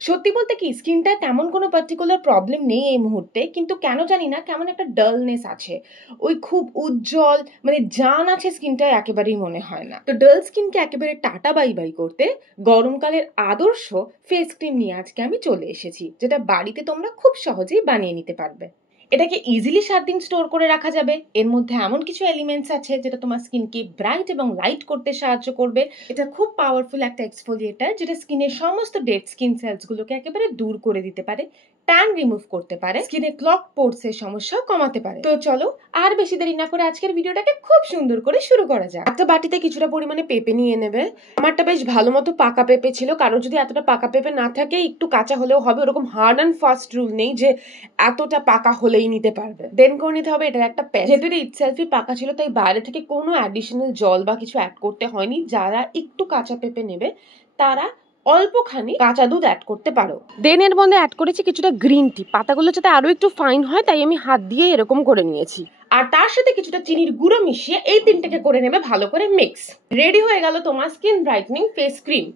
সত্যি বলতে কি স্কিনটায় তেমন কোনো পার্টিকুলার প্রবলেম নেই এই মুহূর্তে, কিন্তু কেন জানি না কেমন একটা ডালনেস আছে। ওই খুব উজ্জ্বল মানে জান আছে স্কিনটায় একেবারেই মনে হয় না। তো ডাল স্কিনকে একেবারে টাটা বাই বাই করতে গরমকালের আদর্শ ফেস ক্রিম নিয়ে আজকে আমি চলে এসেছি, যেটা বাড়িতে তোমরা খুব সহজেই বানিয়ে নিতে পারবে। এটাকে ইজিলি 7 দিন স্টোর করে রাখা যাবে। এর মধ্যে এমন কিছু এলিমেন্টস আছে যেটা তোমার স্কিনকে ব্রাইট এবং লাইট করতে সাহায্য করবে। এটা খুব পাওয়ারফুল একটা এক্সফোলিয়েটার, যেটা স্কিনের সমস্ত ডেড স্কিন সেলস গুলোকে একেবারে দূর করে দিতে পারে, ট্যান রিমুভ করতে পারে, স্কিনে ক্লক পোর্স এর সমস্যাও কমাতে পারে। তো চলো আর বেশি দেরি না করে আজকের ভিডিওটাকে খুব সুন্দর করে শুরু করা যাক। একটা বাটিতে কিছুটা পরিমাণে পেঁপে নিয়ে নেবে। আমারটা বেশ ভালো মতো পাকা পেঁপে ছিল, কারণ যদি এতটা পাকা পেঁপে না থাকে একটু কাঁচা হলেও হবে, ওরকম হার্ড অ্যান্ড ফাস্ট রুল নেই যে এতটা পাকা হলেই নিতে পারবে। দেন করে নিতে হবে এটার একটা পেস্ট। যেহেতু এটা ইটসেলফই পাকা ছিল তাই বাইরে থেকে কোনো অ্যাডিশনাল জল বা কিছু অ্যাড করতে হয়নি। যারা একটু কাঁচা পেঁপে নেবে তারা অল্পখানি কাঁচা দুধ অ্যাড করতে পারো। দেন এর মধ্যে অ্যাড করেছি কিছুটা গ্রিন টি। পাতাগুলো যাতে আরো একটু ফাইন হয় তাই আমি হাত দিয়ে এরকম করে নিয়েছি। আর তার সাথে কিছুটা চিনির গুঁড়ো মিশিয়ে এই তিনটাকে করে নেবে ভালো করে মিক্স। রেডি হয়ে গেল তোমার স্কিন ব্রাইটনিং ফেস ক্রিম।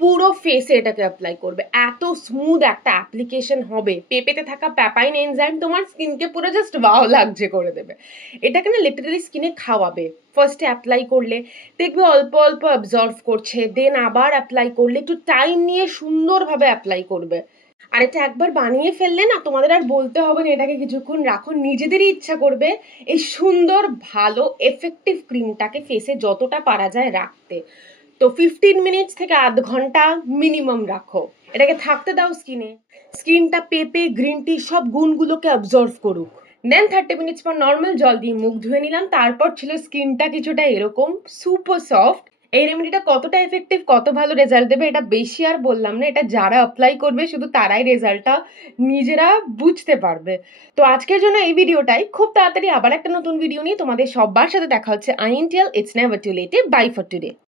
পুরো ফেসে এটাকে অ্যাপ্লাই করবে। এত স্মুথ একটা অ্যাপ্লিকেশন হবে, পেঁপেতে থাকা প্যাপাইন এনজাইম তোমার স্কিনকে পুরো জাস্ট ওয়াও লাগছে করে দেবে। এটাকে না লিটারালি স্কিনে খাওয়াবে। ফার্স্টে অ্যাপ্লাই করলে দেখবে অল্প অল্প অ্যাবজর্ভ করছে, দেন আবার অ্যাপ্লাই করলে একটু টাইম নিয়ে সুন্দরভাবে অ্যাপ্লাই করবে। আর এটা একবার বানিয়ে ফেললে না তোমাদের আর বলতে হবে না এটাকে কিছুক্ষণ রাখো, নিজেদেরই ইচ্ছা করবে এই সুন্দর ভালো এফেক্টিভ ক্রিমটাকে ফেসে যতটা পারা যায় রাখতে। তো 15 মিনিটস থেকে আধ ঘন্টা মিনিমাম রাখো, এটাকে থাকতে দাও স্কিনে। স্কিনটা পেঁপে গ্রিন টি সব গুণগুলোকে অবজর্ভ করুক। দেন 30 মিনিটস পর নর্মাল জল দিয়ে মুখ ধুয়ে নিলাম। তারপর ছিল স্কিনটা কিছুটা এরকম সুপার সফট। এই রেমেডিটা কতটা এফেক্টিভ, কত ভালো রেজাল্ট দেবে এটা বেশি আর বললাম না, এটা যারা অ্যাপ্লাই করবে শুধু তারাই রেজাল্টটা নিজেরা বুঝতে পারবে। তো আজকের জন্য এই ভিডিওটাই। খুব তাড়াতাড়ি আবার একটা নতুন ভিডিও নিয়ে তোমাদের সবার সাথে দেখা হচ্ছে। I Intel, it's never too late, bye for today.